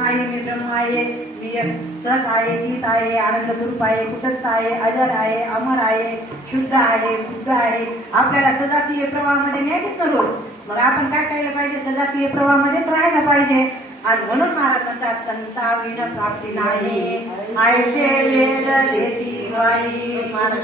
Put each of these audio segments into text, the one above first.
आहे मी ब्रह्म आहे, मी सत आहे, चित आहे, आनंद स्वरूप आहे, कुटस्थ आहे, अजर आहे, अमर आहे, शुद्ध आहे, बुद्ध आहे. आपल्याला सजातीय प्रवाहामध्ये न्यायच ना रोज. मग आपण काय करायला पाहिजे? सजातीय प्रवाहामध्येच राहायला पाहिजे. आणि म्हणून महाराज म्हणतात संता विण प्राप्ती नाही, आयसे वेद देती वाई. महाराज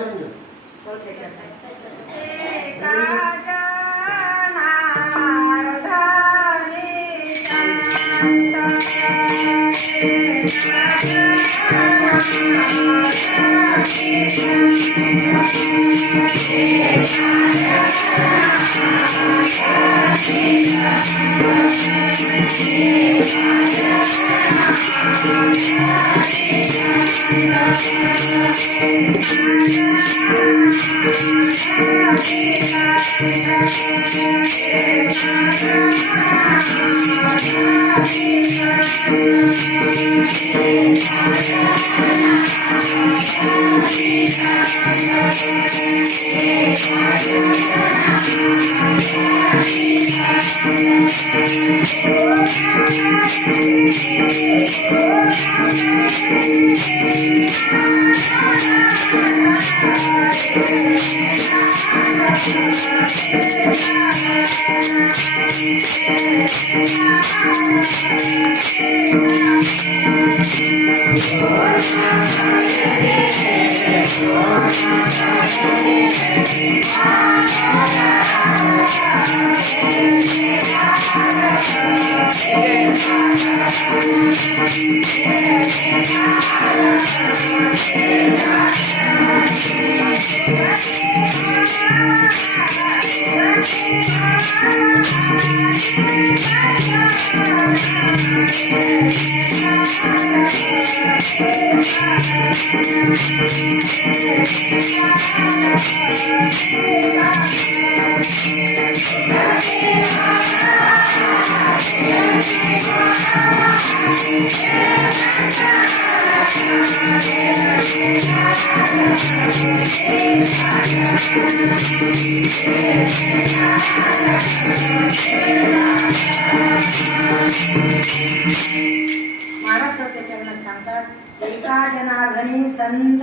सांगतात एका जनार्दनी संत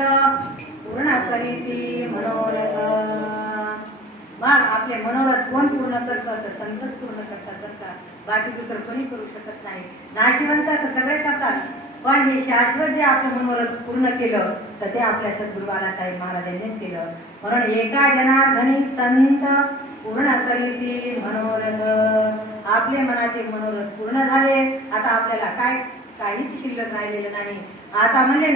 पूर्ण करीती मनोरथ. मग आपले मनोरथ कोण पूर्ण करतात? संतच पूर्ण करतात. बाकी दुसरं कोणी करू शकत नाही. नाशिवंत तर सगळे करतात, पण हे शाश्वत जे आपलं मनोरथ पूर्ण केलं तर ते आपल्या सद्गुरू बाळासाहेब महाराजांनीच केलं. म्हणून एका जनार्दनी संत पूर्ण करीती मनोरथ. आपले मनाचे मनोरथ पूर्ण झाले. आता आपल्याला काहीच शिल्लक राहिलेलं नाही. आता म्हणले ना